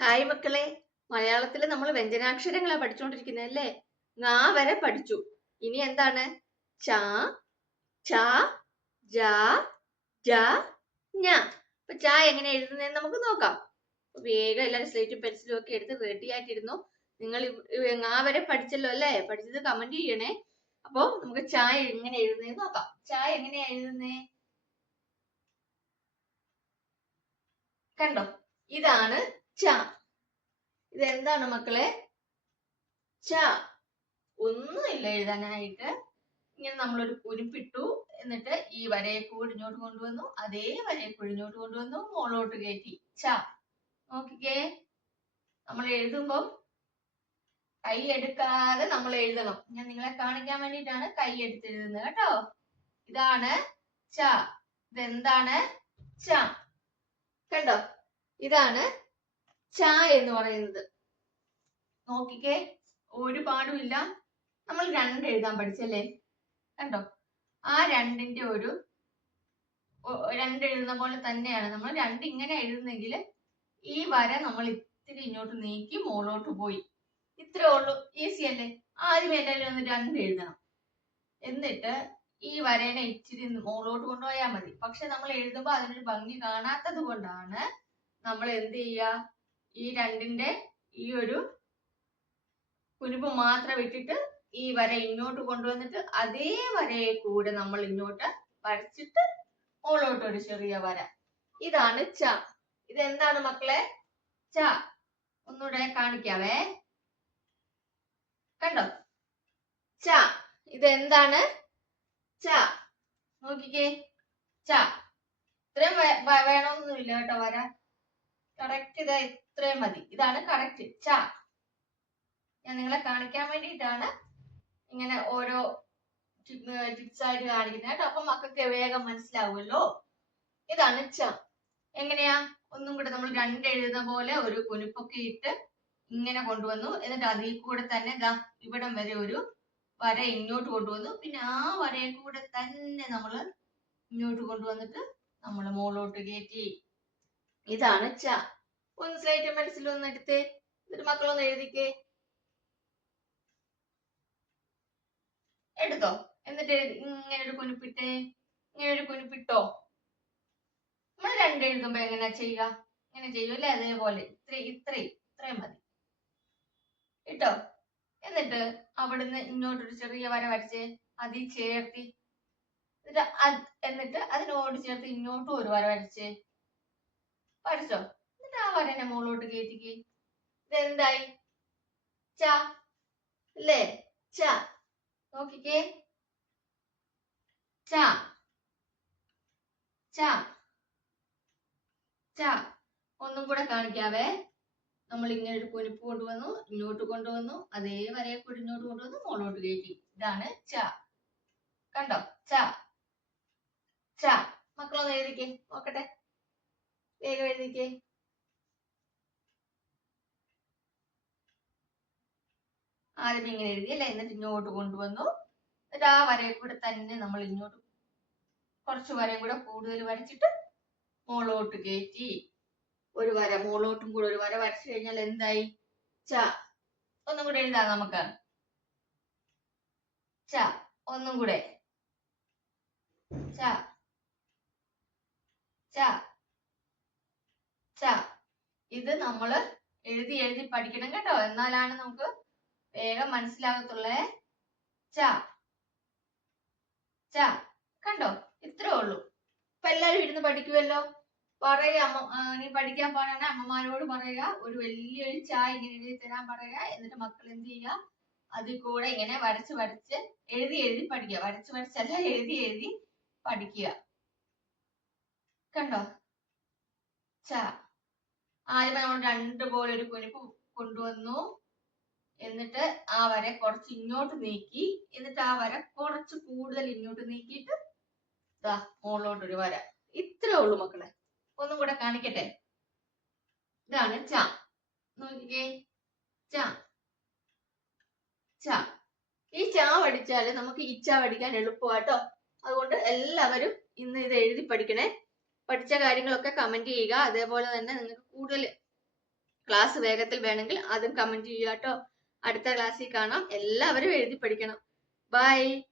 Hi മക്കളെ, മലയാളത്തിൽ നമ്മൾ വ്യഞ്ജനാക്ഷരങ്ങളാ പഠിച്ചുകൊണ്ടിരിക്കുന്നത് അല്ലേ? ങ വരെ പഠിച്ചു. ഇനി എന്താണ്? ച, ഛ, ജ, ജ, ഞ. അപ്പൊ ച എങ്ങനെ എഴുതുന്നതെന്ന് നമുക്ക് നോക്കാം. വേഗം എല്ലാവരും സ്ലേറ്റും പെൻസിലും ഒക്കെ എടുത്ത് റെഡി ആയിട്ടിരുന്നു. നിങ്ങൾ ങ വരെ പഠിച്ചല്ലോ അല്ലേ? പഠിച്ചത് കമന്റ് ചെയ്യണേ. അപ്പൊ നമുക്ക് ച എങ്ങനെ എഴുതുന്നതെന്ന് നോക്കാം. ച എങ്ങനെയാ എഴുതുന്നേ? കണ്ടോ? ഇതാണ് ച. ഇതെന്താണ് മക്കളെ? ച. ഒന്നുമില്ല എഴുതാനായിട്ട്. ഇങ്ങനെ നമ്മളൊരു കുരിപ്പിട്ടു, എന്നിട്ട് ഈ വരയെ കൂടി ഇങ്ങോട്ട് കൊണ്ടുവന്നു, അതേ വരയെ കൂടി ഇങ്ങോട്ട് കൊണ്ടുവന്നു, മോളോട്ട് കയറ്റി. ച. നോക്കിക്കേ, നമ്മൾ എഴുതുമ്പം കൈ എടുക്കാതെ നമ്മൾ എഴുതണം. ഞാൻ നിങ്ങളെ കാണിക്കാൻ വേണ്ടിയിട്ടാണ് കൈ എടുത്തെഴുതുന്നത് കേട്ടോ. ഇതാണ് ച. ഇതെന്താണ്? ച. കണ്ടോ? ഇതാണ് ച എന്ന് പറയുന്നത്. നോക്കിക്കേ, ഒരു പാടുമില്ല. നമ്മൾ രണ്ട് എഴുതാൻ പഠിച്ചല്ലേ? കണ്ടോ? ആ രണ്ടിന്റെ രണ്ട് എഴുതുന്ന പോലെ തന്നെയാണ് നമ്മൾ രണ്ട് ഇങ്ങനെ എഴുതുന്നെങ്കിൽ ഈ വര നമ്മൾ ഇത്തിരി ഇങ്ങോട്ട് നീക്കി മുകളോട്ട് പോയി. ഇത്രേ ഉള്ളൂ. ഈസി അല്ലേ? ആദ്യം എല്ലാവരും ഒന്ന് രണ്ട് എഴുതണം, എന്നിട്ട് ഈ വരേനെ ഇച്ചിരി മുകളോട്ട് കൊണ്ടുപോയാൽ മതി. പക്ഷെ നമ്മൾ എഴുതുമ്പോൾ അതിനൊരു ഭംഗി കാണാത്തത് കൊണ്ടാണ് നമ്മൾ എന്ത് ചെയ്യുക, ഈ രണ്ടിന്റെ ഈ ഒരു കുരുപ്പ് മാത്രം ഇട്ടിട്ട് ഈ വര ഇങ്ങോട്ട് കൊണ്ടുവന്നിട്ട് അതേ വരയെ കൂടെ നമ്മൾ ഇങ്ങോട്ട് വരച്ചിട്ട് മുകളോട്ട് ഒരു ചെറിയ വര. ഇതാണ് ച. ഇതെന്താണ് മക്കളെ? ച. ഒന്നുകൂടെ കാണിക്കാവേ. കണ്ടോ? ച. ഇതെന്താണ്? ച. നോക്കിക്കേ, ച. ഇത്രയും വേണമെന്നൊന്നുമില്ല കേട്ടോ വര. കറക്റ്റ് ഇതാ, ഇത്രയും മതി. ഇതാണ് കറക്റ്റ് ച. ഞാൻ നിങ്ങളെ കാണിക്കാൻ വേണ്ടിയിട്ടാണ് ഇങ്ങനെ ഓരോ ടിപ്സ് ആയിട്ട് കാണിക്കുന്നത് കേട്ടോ. അപ്പൊ മക്കൾക്ക് വേഗം മനസ്സിലാവുമല്ലോ. ഇതാണ് ച. എങ്ങനെയാ? ഒന്നും കൂടെ നമ്മൾ രണ്ട് എഴുതുന്ന പോലെ ഒരു കുനിപ്പൊക്കെ ഇട്ട് ഇങ്ങനെ കൊണ്ടുവന്നു, എന്നിട്ട് അതിൽ കൂടെ തന്നെ ദാ ഇവിടം വരെ ഒരു വര ഇങ്ങോട്ട് കൊണ്ടുവന്നു, പിന്നെ ആ വരയെ കൂടെ തന്നെ നമ്മൾ ഇങ്ങോട്ട് കൊണ്ടുവന്നിട്ട് നമ്മൾ മുകളോട്ട് കയറ്റി. ഇതാണ് ച. ഒന്ന് സ്ലേറ്റ് പെൻസിൽ ഒന്ന് എടുത്തേ, എന്നിട്ട് മക്കളൊന്ന് എഴുതിക്കേ. എടുത്തോ? എന്നിട്ട് ഇങ്ങനെ ഒരു കുനിപ്പിട്ടേ. ഇങ്ങനെ ഒരു കുനിപ്പിട്ടോ. നമ്മൾ രണ്ട് എഴുതുമ്പോ എങ്ങനെയാ ചെയ്യുക? ഇങ്ങനെ ചെയ്യൂല്ലേ? അതേപോലെ ഇത്രയും മതി. ഇട്ടോ? എന്നിട്ട് അവിടുന്ന് ഇങ്ങോട്ടൊരു ചെറിയ വര വരച്ചേ, അതിൽ ചേർത്തി. എന്നിട്ട് അതിനോട് ചേർത്ത് ഇങ്ങോട്ടും ഒരു വര വരച്ചേ. വരച്ചോ? എന്നിട്ട് ആ വരനെ മുകളോട്ട് കയറ്റിക്ക്. ഇതെന്തായി? ച അല്ലേ? ച. നോക്കിക്കേ, ച, ച, ച. ഒന്നും കൂടെ കാണിക്കാവേ. നമ്മൾ ഇങ്ങനെ ഒരു കുനിപ്പ് കൊണ്ടുവന്നു, ഇങ്ങോട്ട് കൊണ്ടുവന്നു, അതേ വരയെ കൂടി ഇങ്ങോട്ട് കൊണ്ടുവന്നു, മുകളോട്ട് കയറ്റി. ഇതാണ് ച. കണ്ടോ? ച, ച. മക്കളൊന്ന് എഴുതിക്കേ, നോക്കട്ടെ. വേഗം എഴുതിക്കേ. ആദ്യം ഇങ്ങനെ എഴുതി അല്ലെ? എന്നിട്ട് ഇങ്ങോട്ട് കൊണ്ടുവന്നു, എന്നിട്ട് ആ വരയെ കൂടെ തന്നെ നമ്മൾ ഇങ്ങോട്ട് കുറച്ച് വരയും കൂടെ കൂടുതൽ വരച്ചിട്ട് മുകളോട്ട് കയറ്റി. ഒരു വര മുകളോട്ടും കൂടെ ഒരു വര വരച്ചു കഴിഞ്ഞാൽ എന്തായി? ച. ഒന്നും കൂടെ എഴുതാം നമുക്ക്. ച. ഒന്നും കൂടെ. ച, ച, ച. ഇത് നമ്മൾ എഴുതി എഴുതി പഠിക്കണം കേട്ടോ, എന്നാലാണ് നമുക്ക് വേഗം മനസ്സിലാകത്തുള്ളേ. ച, ച. കണ്ടോ? ഇത്രേ ഉള്ളൂ. ഇപ്പൊ എല്ലാരും ഇരുന്ന് പഠിക്കുമല്ലോ. പറയുക, നീ പഠിക്കാൻ പാടാണ് അമ്മമാരോട് പറയുക, ഒരു വലിയൊരു ചായ ഇങ്ങനെ എഴുതി തരാൻ പറയുക. എന്നിട്ട് മക്കൾ എന്ത് ചെയ്യുക, അതിൽ കൂടെ ഇങ്ങനെ വരച്ച് വരച്ച് എഴുതി എഴുതി പഠിക്കുക. വരച്ച് വരച്ചല്ല, എഴുതി എഴുതി പഠിക്കുക. കണ്ടോ? ച. ആദ്യം നമ്മൾ രണ്ട് പോലെ ഒരു കുനിപ്പ് കൊണ്ടുവന്നു, എന്നിട്ട് ആ വര കുറച്ച് ഇങ്ങോട്ട് നീക്കി, എന്നിട്ട് ആ വര കുറച്ച് കൂടുതൽ ഇങ്ങോട്ട് നീക്കിയിട്ട് ദാ മുകളിലോട്ടൊരു വര. ഇത്രേ ഉള്ളൂ മക്കളെ. ഒന്നും കൂടെ കാണിക്കട്ടെ. ഇതാണ് ച. നോക്കിക്കേ, ച, ച. ഈ ച പഠിച്ചാല് നമുക്ക് ഇച്ച പഠിക്കാൻ എളുപ്പമാട്ടോ. അതുകൊണ്ട് എല്ലാവരും ഇന്ന് ഇത് എഴുതി പഠിക്കണേ. പഠിച്ച കാര്യങ്ങളൊക്കെ കമന്റ് ചെയ്യുക. അതേപോലെ തന്നെ നിങ്ങൾക്ക് കൂടുതൽ ക്ലാസ് വേഗത്തിൽ വേണമെങ്കിൽ അതും കമന്റ് ചെയ്യാട്ടോ. അടുത്ത ക്ലാസ്സിൽ കാണാം. എല്ലാവരും എഴുതി പഠിക്കണം. ബൈ.